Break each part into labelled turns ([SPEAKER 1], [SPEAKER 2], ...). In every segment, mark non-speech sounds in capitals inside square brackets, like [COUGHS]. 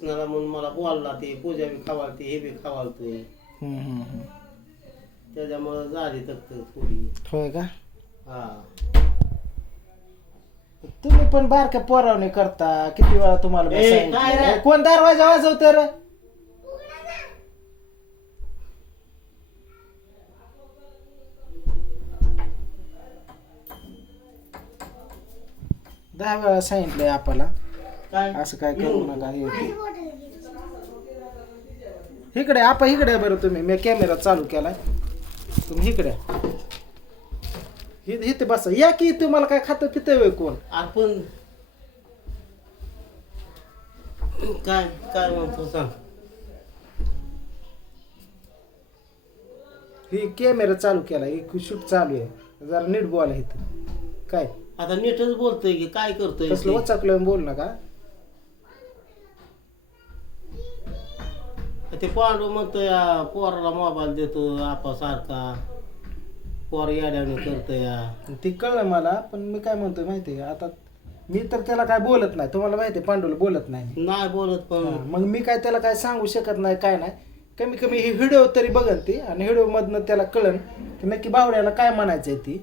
[SPEAKER 1] कृष्णाला म्हणून मला बोलला ते पूजा बी खावालते हे बी खावालतोय
[SPEAKER 2] हम्म, हम्म, हम्म.
[SPEAKER 1] त्याच्यामुळं झाली तक्त पुरी
[SPEAKER 2] होय का
[SPEAKER 1] हा
[SPEAKER 2] तुम्ही पण बारक्या पोरावणे करता किती वेळा तुम्हाला मी
[SPEAKER 1] ए,
[SPEAKER 2] सांगितलं?
[SPEAKER 1] काय रे?
[SPEAKER 2] ए, कोण दरवाजा वाजवते रे दहा वेळा सांगितलंय आपल्याला
[SPEAKER 1] काय
[SPEAKER 2] असं काय करू नका हे ते. इकडे आपा इकडे बरं तुम्ही. मी कॅमेरा चालू केलाय. तुम्ही इकडे. हि- इथे बसा. या की तुम्हाला काय खातं पितं होय कोण?
[SPEAKER 1] आपण काय काय म्हणतो सांग.
[SPEAKER 2] ही कॅमेरा चालू केला ही शूट चालू आहे. जरा नीट बोला इथं. काय?
[SPEAKER 1] आता नीटच बोलतोय की काय करतोय?
[SPEAKER 2] वचाकलं बोल नका.
[SPEAKER 1] ते पांडू म्हणतोय आ, पोराला मोबाईल देतो आपा सारखा पोर याड्याने करतोय आ.
[SPEAKER 2] ते कळलं मला पण मी काय म्हणतोय माहिती आहे का? आता मी तर त्याला काय बोलत नाही. तुम्हाला माहिती आहे पांडूला बोलत नाही.
[SPEAKER 1] नाही बोलत पण.
[SPEAKER 2] मग मी काय त्याला काय सांगू शकत नाही काय नाही. कमी कमी ही व्हिडिओ तरी बघन ती आणि व्हिडिओ मधनं त्याला कळन की नक्की बावड्याला काय म्हणायचंय ती.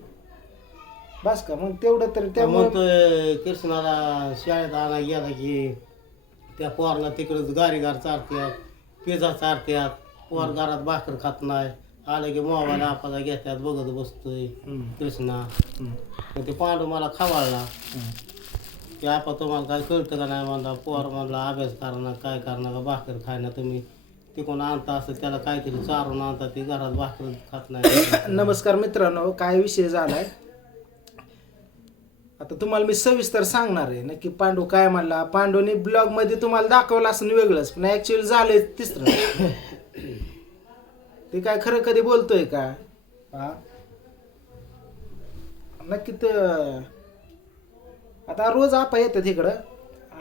[SPEAKER 2] बस का मग तेवढं तरी त्यामुळे
[SPEAKER 1] म्हणतोय कृष्णाला शाळेत आणा गेला की त्या पोराला तिकडच गाडी गार चालत्यात पिझ्झा चालत्यात पोर घरात भाकर खात नाही. आलं की मोबाईल आपाला घेतात बघत बसतोय. कृष्णा. मग ते पांडू मला खावाळला. की आपा तुम्हाला काय कळतं का नाही म्हणला पोर म्हणला अभ्यास करणार काय करणार का भाकर खायना तुम्ही. तिकडून आणता असं त्याला काहीतरी चारून आणता ती घरात भाकर खात नाही. [COUGHS]
[SPEAKER 2] नमस्कार मित्रांनो काय विषय झालाय. आता तुम्हाला मी सविस्तर सांगणार आहे नक्की पांडू काय म्हणला? पांडूने ब्लॉगमध्ये तुम्हाला दाखवलं असं वेगळंच पण ऍक्च्युअली झालंय तिसरं. [COUGHS] ते काय खरं कधी बोलतोय का? हा? नक्की तर आता रोज आपा येतात इकडं.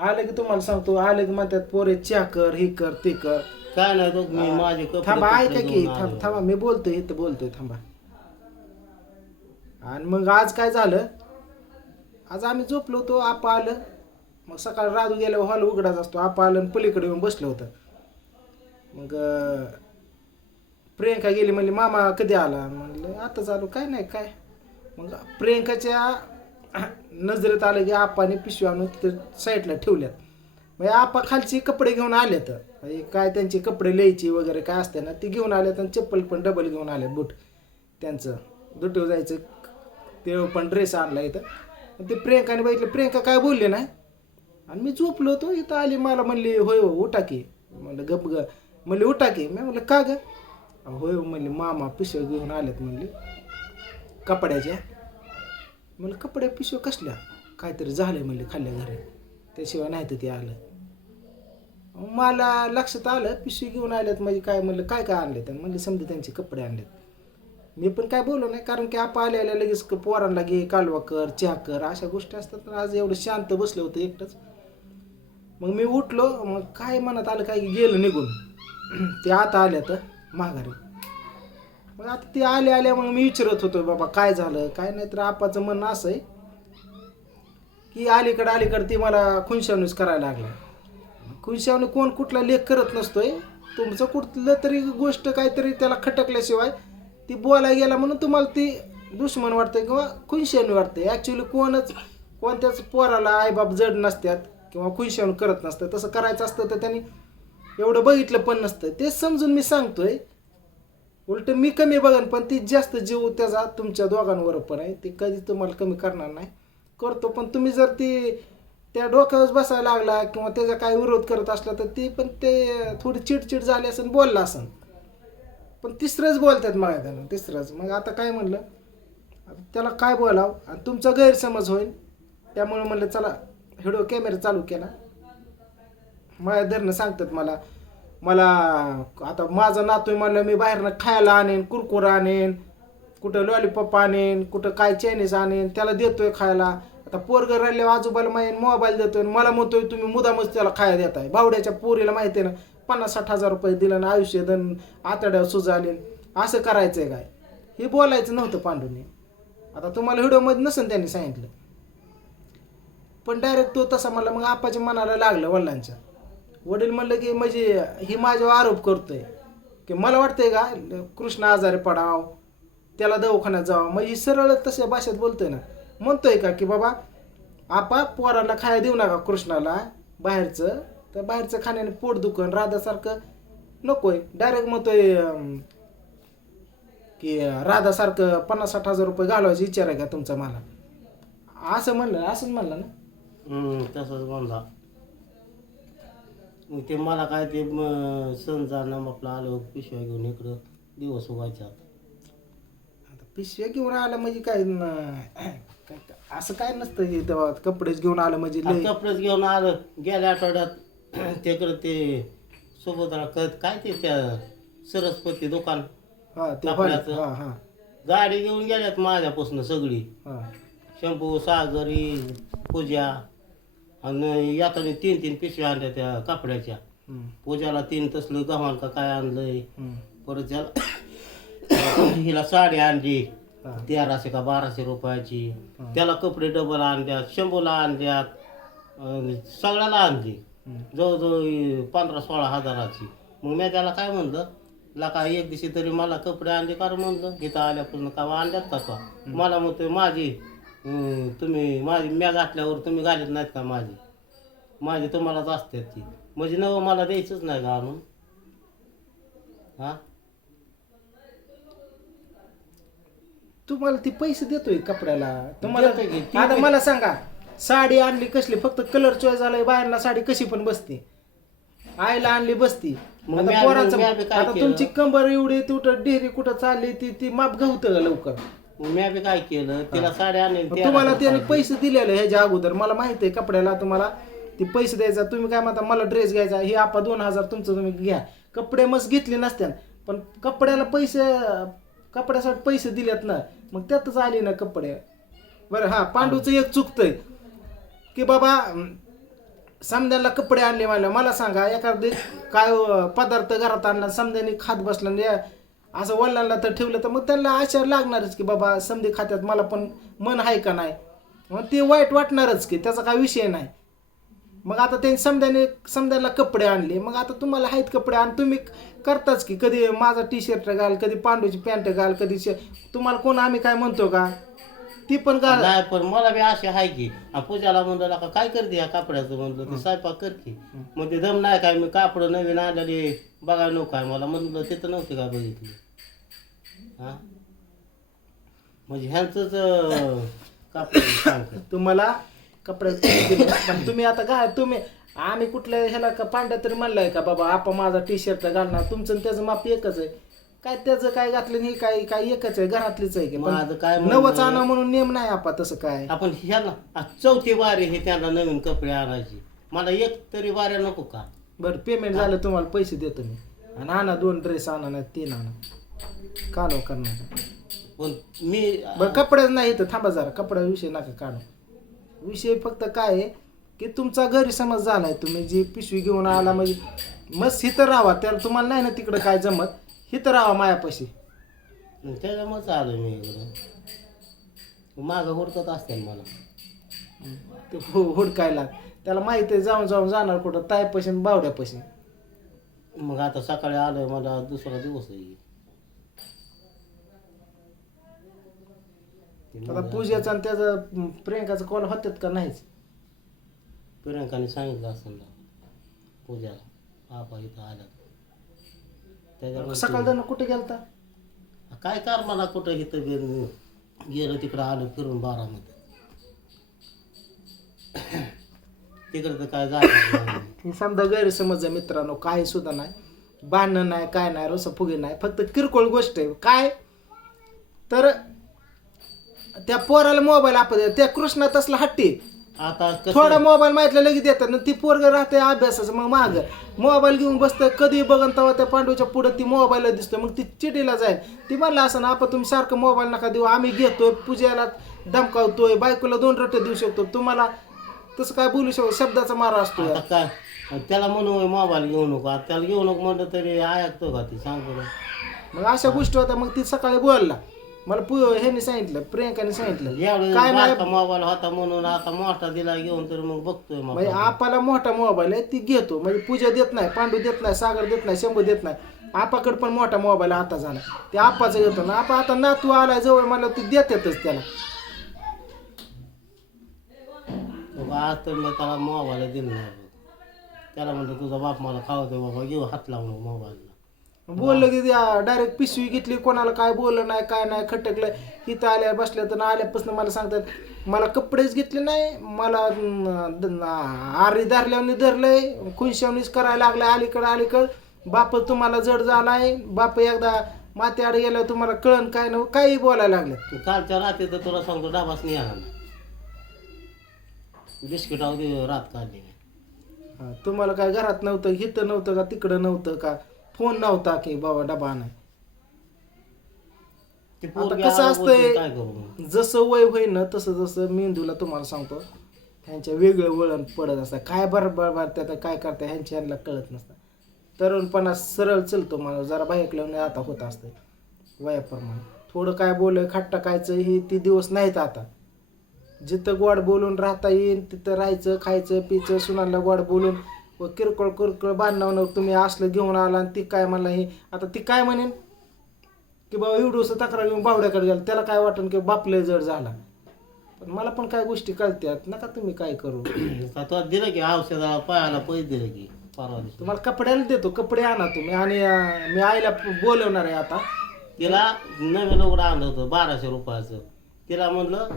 [SPEAKER 2] आलं की तुम्हाला सांगतो आलं की म्हणतात पोरे चहा कर ही कर ते कर.
[SPEAKER 1] काय नाही बघ मी माझे कपडे
[SPEAKER 2] थांबा ऐका की
[SPEAKER 1] घेऊन
[SPEAKER 2] थांब
[SPEAKER 1] आलो.
[SPEAKER 2] थांबा मी बोलतोय इथं बोलतोय थांबा. आणि मग आज काय झालं? आज आम्ही झोपलो होतो आप आलं. मग सकाळ राजू गेल्यावर हॉल उघडाच असतो. आपा आलं आणि पलीकडे येऊन बसलं होतं. मग प्रियंका गेली म्हणली मामा कधी आला? म्हणलं आता चालू काय नाही काय? मग प्रियंकाच्या नजरेत आलं की आपाने पिशवी आणून तिथे साईडला ठेवल्यात. म्हणजे आपा खालची कपडे घेऊन आले तर म्हणजे काय त्यांचे कपडे लिहायची वगैरे काय असते ना ती घेऊन आलेत आणि चप्पल पण डबल घेऊन आले बूट. त्यांचं दुटव जायचं ते पण ड्रेस आणला इथं. आणि ते प्रियंकाने बघितलं प्रियंका काय बोलले नाही? आणि मी झोपलो होतो इथं आली मला म्हणली होय हो उठा की. म्हणलं गप ग. म्हणले उठा की. मी म्हणलं का ग? होय हो, म्हणले मामा पिशव्या घेऊन आल्यात म्हणले कपड्याच्या. म्हणलं कपड्या पिशव्या कसल्या? काहीतरी झालंय म्हणले खाल्ल्या घरी. त्याशिवाय नाही तर ते आलं. मला लक्षात आलं पिशवी घेऊन आल्यात म्हणजे काय म्हणलं काय काय आणले त्यांनी म्हणले समजा त्यांचे कपडे आणलेत. मी पण काय बोललो नाही कारण की आप आल्या आल्या लगेच पोरांना घे कालवा कर चहा कर अशा गोष्टी असतात. आज एवढं शांत बसलं होतं एकटंच. मग मी उठलो मग काय मनात आलं काय गेलं निघून. [CLEARS THROAT] ते आता आल्या तर माघारी. मग आता ते आले आल्या मग मी विचारत होतो बाबा काय झालं? काय नाही तर आपाचं म्हणणं असं आहे की अलीकडं अलीकडं ती मला खुनशावणीच करायला लागला खुनशावणी कोण कुठला लेख करत नसतोय. तुमचं कुठलं तरी गोष्ट काहीतरी त्याला खटकल्याशिवाय ती बोलायला गेला म्हणून तुम्हाला ती दुश्मन वाटते किंवा खुनशेन वाटते ॲक्च्युली कोणच कोणत्याच पोराला आईबाप जड नसतात किंवा खुनशेन करत नसतं तसं करायचं असतं तर त्यांनी एवढं बघितलं पण नसतं. ते समजून मी सांगतोय. उलट मी कमी बघन पण ती जास्त जीव त्याचा तुमच्या दोघांवर पण आहे. ती कधी तुम्हाला कमी करणार नाही. करतो पण तुम्ही जर ती त्या डोक्यावर बसायला लागला किंवा त्याचा काय विरोध करत असला तर ती पण ते थोडी चिडचिड झाली असेल बोलला असेल पण तिसरंच बोलतात मग. त्यानं तिसरंच. मग आता काय म्हणलं? त्याला काय बोलावं? आणि तुमचा गैरसमज होईल. त्यामुळे म्हणलं चला व्हिडिओ कॅमेरा चालू केला. माझ्या धरणं सांगतात मला. मला आता माझा नातू म्हणलं मी बाहेरनं खायला आणेन कुरकुर आणेन कुठं लॉलीपॉप आणेन कुठं काय चायनीज आणेन त्याला देतोय खायला. आता पोरग राहिल्या आजोबाला माहीन मोबाईल देतोय आणि मला म्हणतोय तुम्ही मुदामच त्याला खायला देताय. बावड्याच्या पोरीला माहिती आहे ना पन्नास साठ हजार रुपये दिलं ना आयुष्य दन आतड्यावर सुजाले असं करायचं आहे काय? हे बोलायचं नव्हतं पांडूने. आता तुम्हाला व्हिडिओमध्ये नसेल त्यांनी सांगितलं. पण डायरेक्ट तो तसा मला मग आपाच्या मनाला लागलं वडिलांच्या. वडील म्हणलं की म्हणजे हे माझ्यावर आरोप करतोय. की मला वाटतंय का कृष्ण आजारी पडाव त्याला दवाखान्यात जावं. म्हणजे सरळ तशा भाषेत बोलतोय ना. म्हणतोय का की बाबा आपा पोराला खायला देऊ नका कृष्णाला बाहेरचं. तर बाहेरचं खाण्याने पोट दुखन राधासारखं नकोय. डायरेक्ट म्हणतोय अं, की राधासारखं पन्नास साठ हजार रुपये घालवायचा विचार आहे का तुमचा मला? असं म्हणलं असंच म्हणलं ना?
[SPEAKER 1] हम्म, तसंच म्हणला. मग ते मला काय ते म, सण जाणं आपलं आलो पिशव्या घेऊन इकडं दिवस उगायच्यात
[SPEAKER 2] आता. पिशव्या घेऊन आलं म्हणजे काय न- काय- काय- असं काय नसतं हे तेव्हा कपडेच घेऊन आलं म्हणजे लय.
[SPEAKER 1] कपडेच घेऊन आलं गेल्या आठवड्यात तिकडं [CLEARS THROAT] ते सुभद्रा कत काय ते त्या सरस्वती दुकान?
[SPEAKER 2] हा ते. हा हा.
[SPEAKER 1] गाडी घेऊन गेल्यात माझ्यापासून सगळी.
[SPEAKER 2] हा.
[SPEAKER 1] शंभू सागरी पूजा. आणि यातून तीन तीन पिशव्या आणल्या त्या कपड्याच्या.
[SPEAKER 2] हम्म,
[SPEAKER 1] पूजाला तीन तसलं गव्हाण का काय आणलंय.
[SPEAKER 2] हम्म,
[SPEAKER 1] परत त्याला [COUGHS] हिला साडी आणली.
[SPEAKER 2] हा,
[SPEAKER 1] तेराशे का बाराशे रुपयाची. त्याला कपडे डबल आणल्यात शंभूला आणल्यात. अं, सगळ्याला आणली. जवळजवळ पंधरा सोळा हजाराची. मग मी त्याला काय म्हणलं लका एक दिवशी तरी मला कपडे आणले का म्हणलं? इथं आल्यापासून का आणल्यात का तो? मला म्हणतोय माझी तुम्ही माझी म्या घातल्यावर तुम्ही घालत नाहीत का माझी? माझी तुम्हालाच असतात ती. म्हणजे नवं मला द्यायचंच नाही का आणून. हा?
[SPEAKER 2] तुम्हाला ती पैसे देतोय कपड्याला? तुम्हाला आता मला सांगा साडी आणली कसली? फक्त कलर चॉईस झालाय बाहेरला साडी कशी पण बसते. आईला आणली बसती.
[SPEAKER 1] मग
[SPEAKER 2] आता पोराचं
[SPEAKER 1] काय
[SPEAKER 2] आता
[SPEAKER 1] केलं?
[SPEAKER 2] तुमची कंबर एवढी कुठं डेहरी कुठं चालली ती ती माप गवतं लवकर.
[SPEAKER 1] मग मी बी काय केलं? तिला साडी आणली
[SPEAKER 2] मग तुम्हाला त्याने पैसे दिलेले ह्याच्या अगोदर. मला माहिती आहे कपड्याला तुम्हाला ते पैसे द्यायचा. तुम्ही काय म्हणता मला ड्रेस घ्यायचा. हे आपा दोन हजार तुमचं तुम्ही घ्या. कपडे मस्त घेतले नसत्यान. पण कपड्याला पैसे कपड्यासाठी पैसे दिलेत ना. मग त्यातच आले ना कपडे. बरं हा पांडूचं एक चुकतंय. की बाबा समद्याला कपडे आणले मला मला सांगा एखादे काय पदार्थ घरात आणला समद्याने खात बसला या- असं वडिलांना तर ठेवलं तर मग त्यांना आशा लागणारच की बाबा समधी खात्यात मला पण मन आहे का नाही? मग ते वाईट वाटणारच की त्याचा काय विषय नाही. मग आता त्यांनी समद्याने समद्याला कपडे आणले मग आता तुम्हाला आहेत कपडे आणि तुम्ही करताच की कधी माझा टी शर्ट घाल कधी पांडूची पॅन्ट घाल कधी शे- तुम्हाला कोण आम्ही काय म्हणतो का? ती पण घाल
[SPEAKER 1] नाही पण मला बी असे आहे की आ, पूजाला म्हणलं का काय करते या कापड्याचं म्हणलं ते स्वयंपाक कर की. मग ते दम नाही काय मी कापड नवीन आणलेले बघायला नको काय मला. म्हणलं तिथं नव्हते का बघितले? हा? म्हणजे ह्यांचंच अं, कापड सांगतात
[SPEAKER 2] तुम्हाला कपडे दिले. पण तुम्ही आता काय तुम्ही आम्ही कुठल्या ह्याला का पांड्या तरी म्हणलाय का बाबा आपा माझा टी शर्ट घालणार तुमचं आणि त्याचं माप एकच आहे. काय त्याचं काय घातलं आणि हे काय काय एकच आहे घरातलीच आहे की. पण
[SPEAKER 1] माझं काय म्हणणं
[SPEAKER 2] नवच आणा म्हणून नेम नाही आपा तसं काय?
[SPEAKER 1] आपण ह्याला आ, चौथी वारी हे त्यांना नवीन कपडे आणायचे. मला एक तरी वाऱ्या नको का?
[SPEAKER 2] बरं पेमेंट झालं तुम्हाला पैसे देतो मी. आणि आणा दोन ड्रेस आणा नाही तीन आणा. काढू करणार?
[SPEAKER 1] पण मी
[SPEAKER 2] बरं कपड्याच नाही इथं. थांबा जरा कपडा विषय नका काढू. विषय फक्त काय आहे की तुमचा गैरसमज झालाय तुम्ही जी पिशवी घेऊन आला म्हणजे मस्त हिथं राहा. त्याला तुम्हाला नाही ना तिकडं काय जमत? हिथं राहा मायापाशी.
[SPEAKER 1] त्याच्यामुळेच आलो मी इकडं. मागं हुडकत असते मला.
[SPEAKER 2] ते हु हुडकायला. त्याला माहिती आहे जाऊन जाऊन जाणार कुठं तायपाशी आणि बावड्यापाशी.
[SPEAKER 1] मग आता सकाळी आलोय मला दुसरा दिवस आहे. ते
[SPEAKER 2] आता
[SPEAKER 1] मग
[SPEAKER 2] पूजेचा आणि त्याचं प्रियंकाचं कॉल होतात का नाहीच?
[SPEAKER 1] प्रियंकाने सांगितलं असं ना पूजाला आपा इथं आल्या त्याच्यामुळे
[SPEAKER 2] सकाळ कुठे गेलता?
[SPEAKER 1] ते- काय कर मला कुठं इथं गेलं गेलं तिकडं आलं फिरून बारामध्ये तिकडं तर काय.
[SPEAKER 2] हे समजा गैरसमज आहे मित्रांनो काय सुद्धा नाही. भांडणं नाही काय नाही रस फुगे नाही. फक्त किरकोळ गोष्ट आहे. काय? तर त्या पोराला मोबाईल आपण त्या कृष्णा तसला हट्टी.
[SPEAKER 1] आता कसं
[SPEAKER 2] थोडा मोबाईल माहितलं लगेच देतात ना ती पोरग राहते अभ्यासाचं मग माग. मोबाईल घेऊन बसतं कधी बघन तेव्हा त्या पांडूच्या पुढे ती मोबाईल दिसतो मग ती चिडीला जाईल. ती म्हणलं असं ना आपण तुम्ही सारखं मोबाईल नका देऊ आम्ही घेतोय पूजेला धमकावतोय बायकोला दोन रट्टे देऊ शकतो. तुम्हाला तसं काय बोलू शकतो शब्दाचा मारा असतो
[SPEAKER 1] आता काय त्याला म्हणू मोबाईल घेऊ नको. आता त्याला घेऊ नको म्हणलं तरी ऐकतो का ती? सांग बरं.
[SPEAKER 2] मग अशा गोष्टी होत्या मग ती सकाळी बोलला. मला पु ह्याने सांगितलं प्रियंकाने सांगितलं. काय नाही
[SPEAKER 1] मोबाईल होता म्हणून आता मोठा दिला घेऊन तर मग बघतोय मग.
[SPEAKER 2] म्हणजे आपाला मोठा मोबाईल आहे ती घेतो. म्हणजे पूजा देत नाही पांडू देत नाही सागर देत नाही शंभू देत नाही. आपाकडे पण मोठा मोबाईल आता झाला. ते आपाचं घेतो ना. आपा आता नातू आला जवळ मला ती देतातच त्याला.
[SPEAKER 1] मग आज तर मी त्याला मोबाईल दिला. नाही. त्याला म्हणलं तुझा बाप मला खावतोय बाबा घेऊ हात लावून मोबाईलला
[SPEAKER 2] बोललं की डायरेक्ट पिशवी घेतली कोणाला काय बोललं नाही काय नाही खटकलं. इथं आल्या बसल्या तर आल्यापासून मला सांगतात मला कपडेच घेतले नाही मला आरी धरल्यावर धरलंय खुनशावणीच करायला लागलाय अलीकडं अलीकडं. बाप तुम्हाला जड झालाय बाप एकदा मात्याआड गेल्यावर तुम्हाला कळण काय नव्हतं काही बोलायला लागलं
[SPEAKER 1] कालच्या रात्री तर तुला सांगतो डाबाच नाही आला. बिस्किटावर रात काढली
[SPEAKER 2] तुम्हाला काय घरात नव्हतं इथं नव्हतं का तिकडं नव्हतं का? फोन नव्हता की बाबा डबा नाही
[SPEAKER 1] ती
[SPEAKER 2] आता कसं
[SPEAKER 1] आला
[SPEAKER 2] असतंय?
[SPEAKER 1] बोलते, काय करू मग?
[SPEAKER 2] जसं वय होईन ना तसं जसं मेंदूला तुम्हाला सांगतो ह्यांच्या वेगळं वळण पडत असतं काय बरं बरं बरं त्यात काय करता ह्यांच्या ह्यांना कळत नसतं तरुणपणा सरळ चलतो माणूस जरा बाहेर आता होत असतं वयाप्रमाणे थोडं काय बोल खट्टा खायचं ही ती दिवस नाहीत आता जिथं गोड बोलून राहता येईल तिथं राहायचं खायचं पियचं सुनाला गोड बोलून व किरकोळ किरकोळ बांधणं तुम्ही असलं घेऊन आला आणि ती काय म्हणला हे? आता ती काय म्हणेन? की बाबा एवढंसं तक्रार घेऊन बावड्याकडे गेला त्याला काय वाटन की बापले जड झाला? पण मला पण काय गोष्टी कळत्यात नका तुम्ही काय करू.
[SPEAKER 1] तो दिलं की औषधाला पायाला पैसे दिले की परवा दिवशी.
[SPEAKER 2] तुम्हाला कपड्याला देतो कपडे आणा तुम्ही. आणि अं, मी आईला बोलवणार आहे आता.
[SPEAKER 1] तिला नवीन लुगडं आणलं होतं बाराशे रुपयाचं. तिला म्हणलं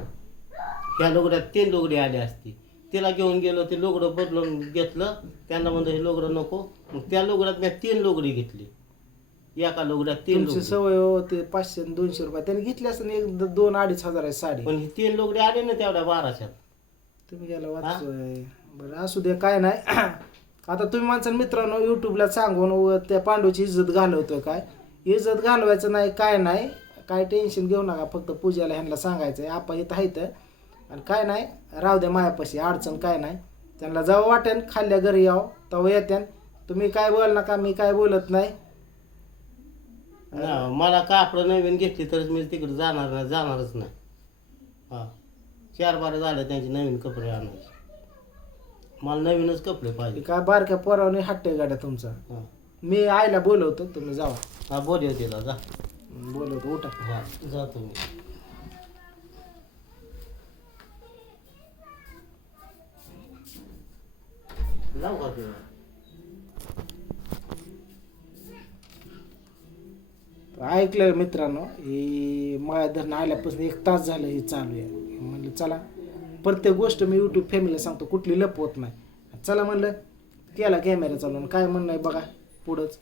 [SPEAKER 1] ह्या लुगड्यात तीन लुगडी आली असती. तिला घेऊन गेलो ते लुगडं बदलून घेतलं. त्यांना म्हणलं हे लुगडं नको. मग त्या लुगड्यात मी तीन लुगडी घेतली. एका लुगड्यात तीन
[SPEAKER 2] तुमची
[SPEAKER 1] लुगडी.
[SPEAKER 2] सवय होते पाचशे आणि दोनशे रुपये. त्यांनी घेतली असं एक द- दोन अडीच हजार आहे साडी.
[SPEAKER 1] पण ही तीन लुगडी आली ना तेवढ्या बाराशात.
[SPEAKER 2] तुम्ही गेला वाचतोय. बरं असू दे काय नाही. [CLEARS THROAT] आता तुम्ही माणसं मित्रांनो युट्यूबला सांगून व त्या पांडूची इज्जत घालवतोय काय? इज्जत घालवायचं नाही काय नाही. काय टेन्शन घेऊ नका फक्त पूजाला ह्यांना सांगायचं आहे आपा इथं आहेत आणि काय नाही राहू द्या मायापाशी अडचण काय नाही. त्यांना जेव्हा वाटेन खाल्ल्या घरी यावं तेव्हा येत्यान तुम्ही काय बोल नका मी काय बोलत नाही.
[SPEAKER 1] ना मला कापडं नवीन घेतली तर मी तिकडे जाणार नाही जाणारच नाही. हा. चार बारा झाले त्यांचे नवीन कपडे आणायचे. मला नवीनच कपडे पाहिजे.
[SPEAKER 2] काय बारक्या पोरावने हट्टे गाड्या तुमचा.
[SPEAKER 1] हा.
[SPEAKER 2] मी आईला बोलवतो तुम्ही जावा.
[SPEAKER 1] हा बोल तिला जा.
[SPEAKER 2] बोलवतो उठा.
[SPEAKER 1] हा जातो मी जाऊ का ते
[SPEAKER 2] ऐकलं मित्रांनो ही माया धरणं आल्यापासून एक तास झालं हे चालू आहे. म्हणलं चला प्रत्येक गोष्ट मी यूट्यूब फॅमिलीला सांगतो कुठली लपवत नाही. चला म्हणलं केला कॅमेरा चालून काय म्हणणं आहे बघा पुढंच.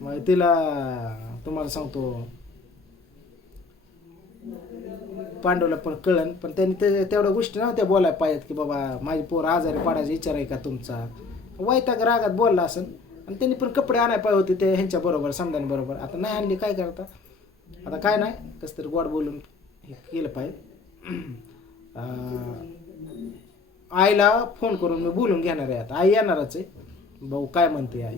[SPEAKER 2] मग तिला तुम्हाला सांगतो पांडवला पण कळन पण त्यांनी ते तेवढ्या गोष्टी नव्हत्या बोलायला पाहिजेत की बाबा माझी पोर आजारी पडायचा विचार आहे का तुमचा? वैताग रागात बोलला असेल आणि त्यांनी पण कपडे आणायला पाहिजे होते ते ह्यांच्या बरोबर समजाने बरोबर. आता नाही आणली काय करता? आता काय नाही कसं तरी गोड बोलून हे केलं पाहिजे. [CLEARS THROAT] आईला फोन करून मी बोलून घेणार आहे आता. आई येणारच आहे. भाऊ काय म्हणते आई?